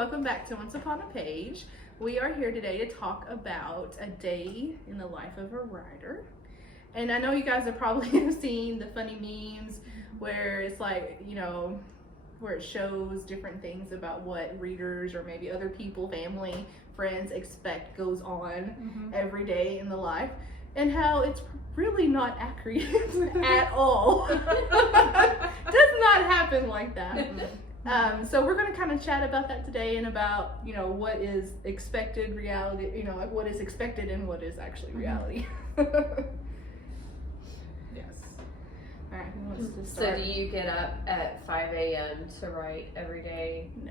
welcome back to Once Upon a Page. We are here today to talk about a day in the life of a writer. And I know you guys have probably seen the funny memes where it's like, where it shows different things about what readers or maybe other people, family, friends expect goes on every day in the life, and how it's really not accurate at all. Does not happen like that. So we're going to kind of chat about that today, and about what is expected reality, like what is expected and what is actually reality. Yes. All right, who wants to So start? do you get up at 5 a.m. to write every day? No.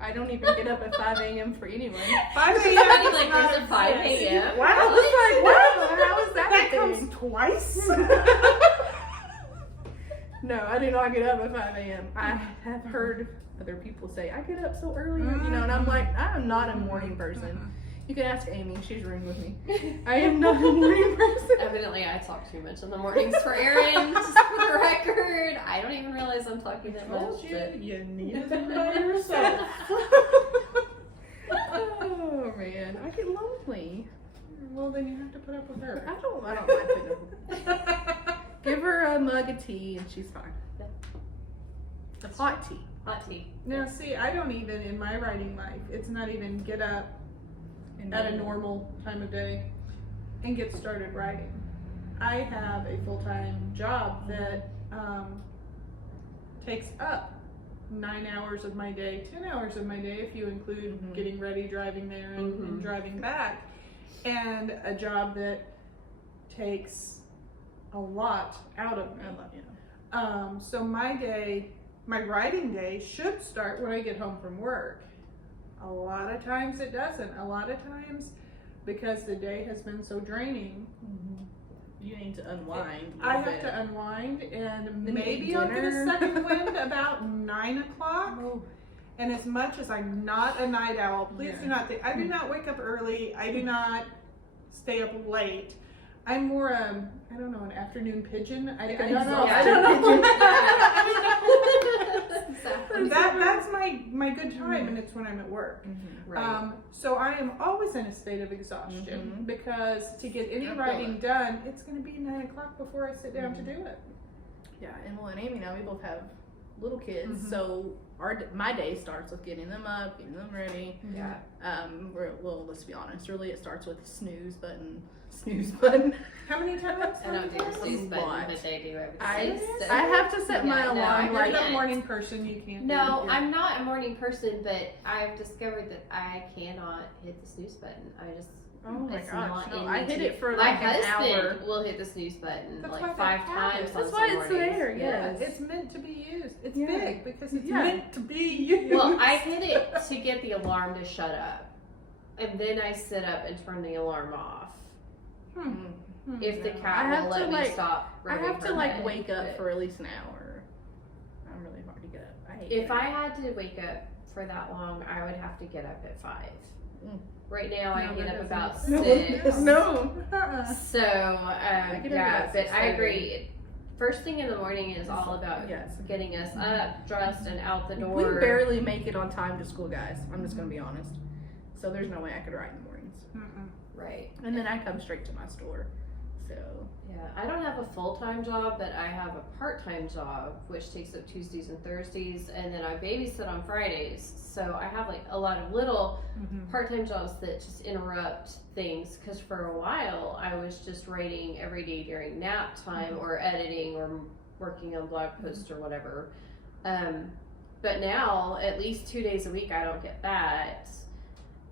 I don't even get up at 5 a.m. for anyone. 5 Somebody a.m. like this at 5 a.m.? Wow. I was like, what? How is that That a comes thing? twice. No, I do not get up at 5 a.m. I have heard other people say, I get up so early, and I'm like, I am not a morning person. You can ask Amy, she's rooming with me. I am not a morning person. Evidently, I talk too much in the mornings for Erin. Just for the record, I don't even realize I'm talking that much. But You need to know yourself. Oh man, I get lonely. Well, then you have to put up with her. I don't mind putting up with. Give her a mug of tea and she's fine. The hot tea. Hot tea. Now, see, I don't even, in my writing life, it's not even get up at a normal time of day and get started writing. I have a full-time job that takes up 9 hours of my day, 10 hours of my day if you include getting ready, driving there, and driving back, and a job that takes a lot out of me. I love you. So my writing day should start when I get home from work. A lot of times it doesn't. A lot of times, because the day has been so draining, You need to unwind. I have to unwind, and Then maybe eat I'll get a dinner. second wind about 9 o'clock. Oh. And as much as I'm not a night owl, please do not think, I do not wake up early. I do not stay up late. I'm more, I don't know, an afternoon pigeon. I don't know. Yeah, I don't know. Exactly. That's my good time, and it's when I'm at work. Right. So I am always in a state of exhaustion because to get any I feel writing it. done, it's going to be 9 o'clock before I sit down to do it. Yeah, and well, and Amy and I, we both have little kids, so my day starts with getting them up, getting them ready. Yeah. Well, let's be honest. Really, it starts with snooze button. Snooze button. How many times? I don't do the snooze button, Lot. but they do every I day. so- have to set my Yeah, no, alarm I like You're can't. a morning person. You can't. No, do it. I'm not a morning person, but I've discovered that I cannot hit the snooze button. I just oh my it's gosh, not no, in I me hit to it for do. like My an husband hour. will hit the snooze button That's why like they 5 have times. it. on That's why some it's mornings. there, yes. It's meant to be used. It's Yeah. big because it's Yeah. meant to be used. Well, I hit it to get the alarm to shut up, and then I sit up and turn the alarm off. If the No. I cat have will to, let me like- stop. I rubbing have to her like head, wake up but for at least an hour. I'm really hard to get up. I hate If that. I had to wake up for that long, I would have to get up at 5. Mm. Right now, I No, get that up about doesn't- 6. No. So, get up yeah, about but I 6:30. agree. First thing in the morning is all about Yes. getting us up, dressed, and out the door. We barely make it on time to school, guys. I'm just gonna be honest. So there's no way I could write in the mornings. Right. And then I come straight to my store. So Yeah, I don't have a full-time job, but I have a part-time job, which takes up Tuesdays and Thursdays, and then I babysit on Fridays. So I have like a lot of little part-time jobs that just interrupt things. Because for a while, I was just writing every day during nap time, or editing, or working on blog posts or whatever. But now, at least 2 days a week, I don't get that,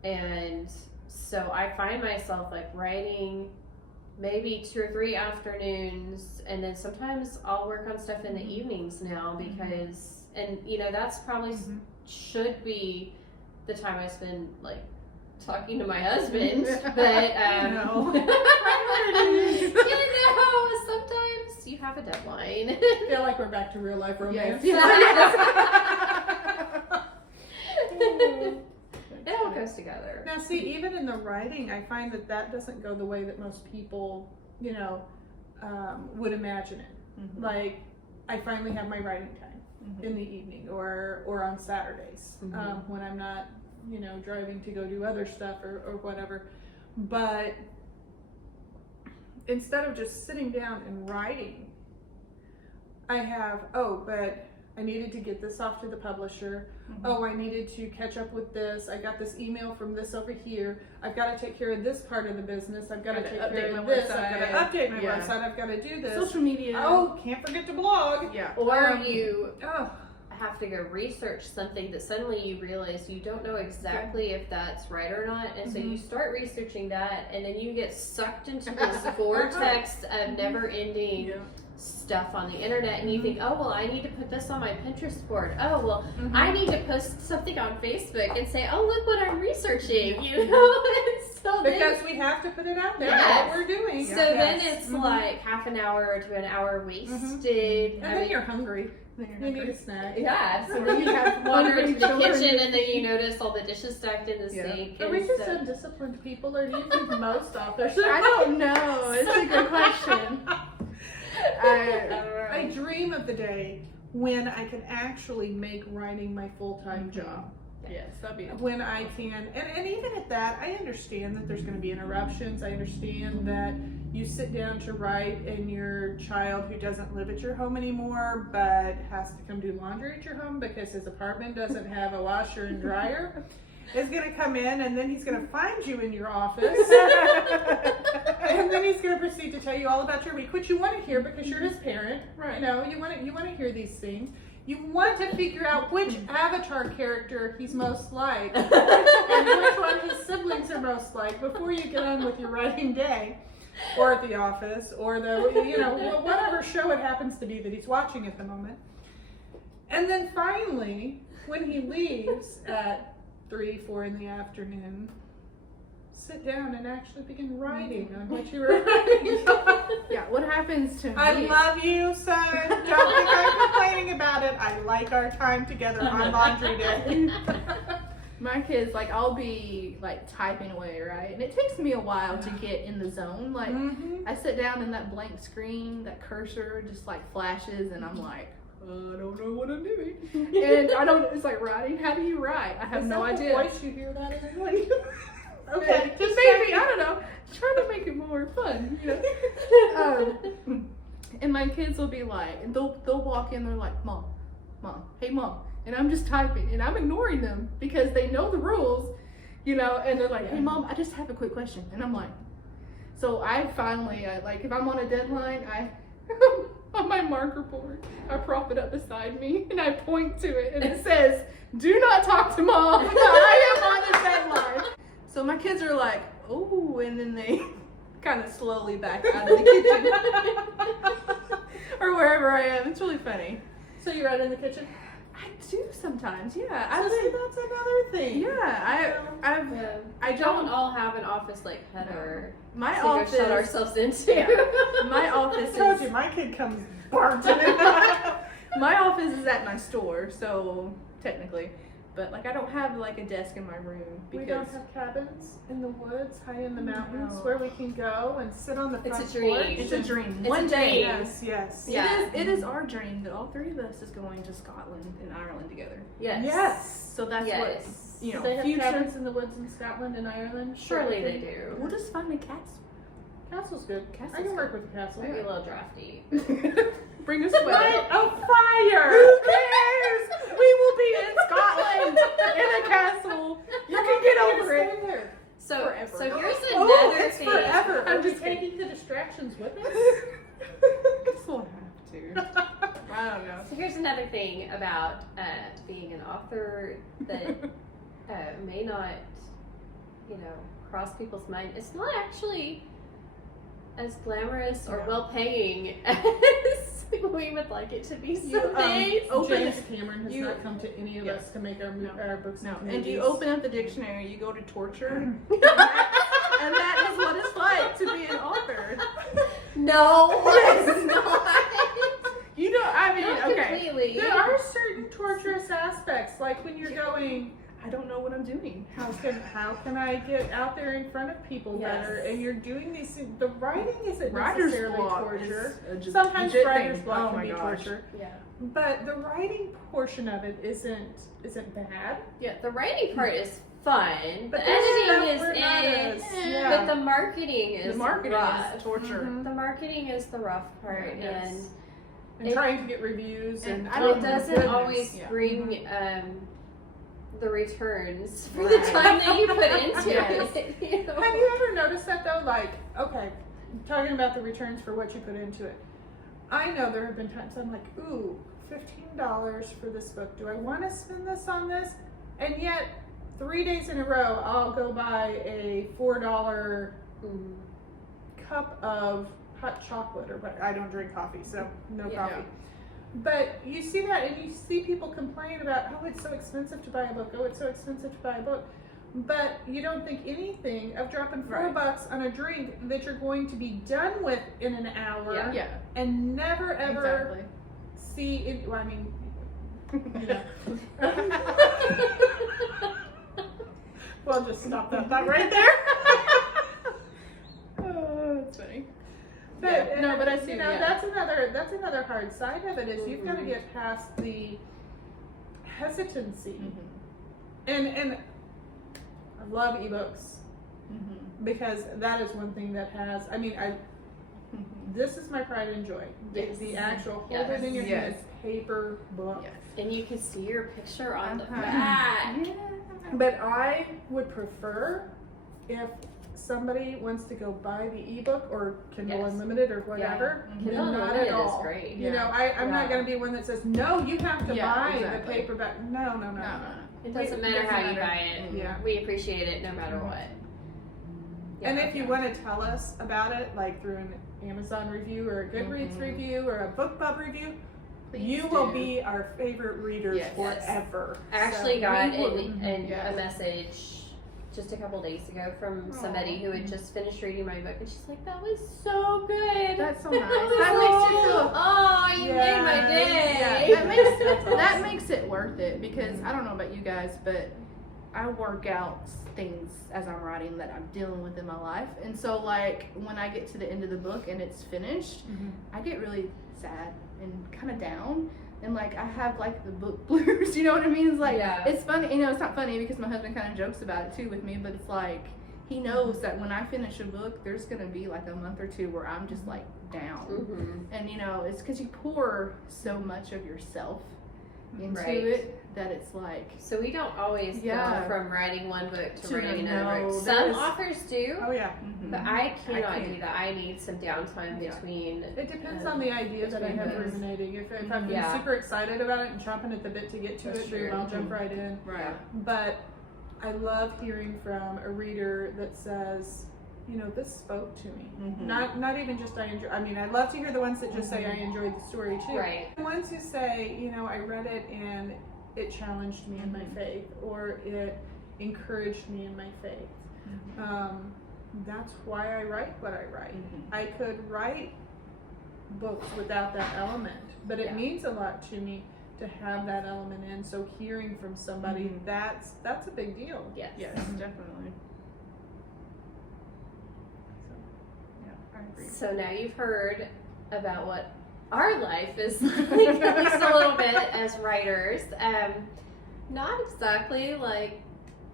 and so I find myself like writing maybe 2 or 3 afternoons, and then sometimes I'll work on stuff in the evenings now because, and that's probably should be the time I spend like talking to my husband, but No. sometimes you have a deadline. I feel like we're back to real life romance. It all goes together. Now, see, even in the writing, I find that doesn't go the way that most people, would imagine it. Like, I finally have my writing time. in the evening or on Saturdays when I'm not, driving to go do other stuff or whatever. But instead of just sitting down and writing, I have, but I needed to get this off to the publisher. I needed to catch up with this. I got this email from this over here. I've got to take care of this part of the business. I've got to take care of this. I've got to update my website. I've got to do this. Social media. Oh, can't forget to blog. Yeah. Or you have to go research something that suddenly you realize you don't know exactly if that's right or not, and so you start researching that, and then you get sucked into this vortex of never-ending stuff on the internet, and you think, I need to put this on my Pinterest board. I need to post something on Facebook and say, look what I'm researching, So because we have to put it out there. Yes. That's what we're doing. So then it's like half an hour to an hour wasted. And then you're hungry. You need a snack. Yeah, so then you have to wander into the kitchen, and then you notice all the dishes stacked in the sink. Are we just undisciplined people, or do you think most authors? I don't know. It's a good question. I dream of the day when I can actually make writing my full-time job. Yes, that'd be when I can, and even at that, I understand that there's going to be interruptions. I understand that you sit down to write and your child who doesn't live at your home anymore but has to come do laundry at your home because his apartment doesn't have a washer and dryer is going to come in, and then he's going to find you in your office and then he's going to proceed to tell you all about your week, which you want to hear because you're his parent. Right. You want to hear these things. You want to figure out which Avatar character he's most like and which one his siblings are most like before you get on with your writing day, or at the office, or whatever show it happens to be that he's watching at the moment. And then finally, when he leaves at 3-4 in the afternoon, sit down and actually begin writing on what you were writing. Yeah, what happens to me? I love you, son. Don't think I'm complaining about it. I like our time together on laundry day. My kids, I'll be typing away, right? And it takes me a while to get in the zone. I sit down and that blank screen, that cursor just flashes, and I'm like, I don't know what I'm doing. And it's like writing. How do you write? I have no idea. The voice you hear that in? Okay, just maybe, I don't know, trying to make it more fun, and my kids will be like, they'll walk in, they're like, Mom, hey Mom, and I'm just typing, and I'm ignoring them because they know the rules, and they're like, hey Mom, I just have a quick question, and I'm like, so I finally, if I'm on a deadline, on my marker board, I prop it up beside me, and I point to it, and it says, do not talk to Mom, I am on a deadline. So my kids are like, oh, and then they kind of slowly back out of the kitchen or wherever I am. It's really funny. So you write in the kitchen? I do sometimes, yeah. That's another thing. Yeah, I don't all have an office like Heather. My to office. Go shut ourselves into. Yeah, my office I told is. you, my kid comes barging in. My office is at my store, so technically. But I don't have a desk in my room because we don't have cabins in the woods, high in the mountains, where we can go and sit on the front It's a dream. porch. It's a dream. It's One a day. dream. Yes. Yeah. It is our dream that all three of us is going to Scotland and Ireland together. Yes. So that's what Do they have future. cabins in the woods in Scotland and Ireland? Surely they do. We'll just find a castle. Castle's good. Castle's I can work with the castle. Maybe a little drafty. Bring a sweater. Light a fire! Who cares? We will be in Scotland in a castle. You can get over it. There. So Forever. here's Oh, another it's thing. forever. I'm Are we just kidding. taking the distractions with us? Just won't have to. I don't know. So here's another thing about being an author that may not, cross people's mind. It's not actually as glamorous or well-paying as we would like it to be some days. James Cameron has not come to any of us to make our books. No. Movies. And you open up the dictionary, you go to torture, and that is what it's like to be an author. No, it's not. You know, I mean, Not okay. completely. There are certain torturous aspects, like when you're going, I don't know what I'm doing. How can I get out there in front of people Yes. better? And you're doing these things. The writing isn't Writer's necessarily block torture. is a Sometimes legit writer's thing. block Oh can my be gosh. torture. Yeah. But the writing portion of it isn't bad. Yeah, the writing part is fun. But the there's editing stuff we're is not as- but the marketing is The marketing rough. is torture. Mhm. The marketing is the rough part, Yes. And It- trying to get reviews and and I and don't- it doesn't goodness, always yeah. bring the returns for Right. the time that you put into Yes. it. You know? Have you ever noticed that though? Like, okay, talking about the returns for what you put into it. I know there have been times I'm like, ooh, $15 for this book. Do I want to spend this on this? And yet, 3 days in a row, I'll go buy a $4 Mhm. cup of hot chocolate, or what? I don't drink coffee, so no Yeah. coffee. But you see that, and you see people complain about, oh, it's so expensive to buy a book. Oh, it's so expensive to buy a book. But you don't think anything of dropping Right. $4 on a drink that you're going to be done with in an hour, Yeah, and never ever exactly. see it. Well, I mean, you know. We'll just stop that thought right there. Oh, that's funny. But Yeah. No, but I see, you know, yeah. that's another hard side of it is you've got to Mhm. get past the hesitancy. Mhm. And I love ebooks Mhm. because that is one thing that has, I mean, Mhm. this is my pride and joy. Yes. The actual hold Yes. it in your Yes. hand paper book. Yes. And you can see your picture on the Uh-huh. back. Yeah. But I would prefer if somebody wants to go buy the ebook or Kindle Yes. Unlimited or whatever, Yeah. then Kindle not Unlimited at all. is great. You Yeah. know, I'm not Yeah. going to be one that says, no, you have to Yeah, buy exactly. the paperback. No. No, no. It doesn't It matter doesn't how you matter. buy it. Yeah. We appreciate it no matter Mhm. what. And Yeah. if you want to tell us about it, like through an Amazon review or a Goodreads Mhm. review or a BookBub review, Please you will do. be our favorite readers Yes. forever. I actually So got we will- Yes. a message just a couple days ago from somebody who had just finished reading my book, and she's like, "That was so good." That's so nice. That was That makes you feel. Oh, you made my day. Yeah, that makes That's that awesome. makes it worth it because I don't know about you guys, but I work out things as I'm writing that I'm dealing with in my life, and so like when I get to the end of the book and it's finished, Mhm. I get really sad and kind of down. And like I have like the book blues, you know what I mean? It's like Yeah. it's funny, you know. It's not funny because my husband kind of jokes about it too with me, but it's like he knows that when I finish a book, there's gonna be like a month or two where I'm just like down, Mhm. and you know it's because you pour so much of yourself into Right. it that it's like So we don't always Yeah. go from writing one book to To writing no, another book. there Some is- authors do, Oh yeah. but I cannot can't. do that. I need some downtime Yeah. between. It depends on the idea that I have between those. ruminating. If I've been Yeah. super excited about it and chomping at the bit to get to That's it, true. then I'll jump right in. right. But I love hearing from a reader that says, you know, this spoke to me. Mhm. Not even just I enjoy. I mean, I love to hear the ones that just say I enjoyed the story too. Right. The ones who say, you know, I read it and it challenged me in my Mhm. faith, or it encouraged me in my faith. That's why I write what I write. Mhm. I could write books without that element, but it Yeah. means a lot to me to have that element in. So hearing from somebody, Mhm. that's a big deal. Yes. Yes, definitely. So, Yeah, I agree. So now you've heard about what our life is like, at least a little bit as writers. Not exactly like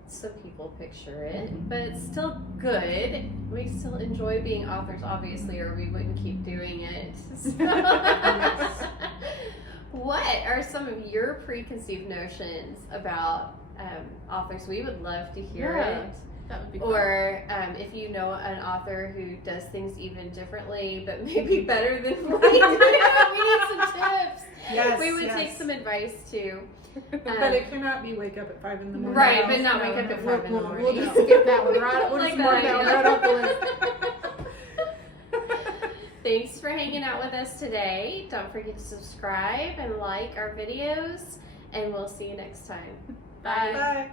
some people picture it, but it's still good. We still enjoy being authors, obviously, or we wouldn't keep doing it. So- What are some of your preconceived notions about authors? We would love to hear Yeah. it. That would be fun. Or if you know an author who does things even differently, but maybe better than we do, we need some tips. Yes, We would yes. take some advice too. But it cannot be wake up at 5 in the morning. Right, No, but not no, wake up no. at 5 in the We'll morning. just skip that one right. We'll Like just mark that, that one yeah. right off the list. Thanks for hanging out with us today. Don't forget to subscribe and like our videos, and we'll see you next time. Bye. Bye.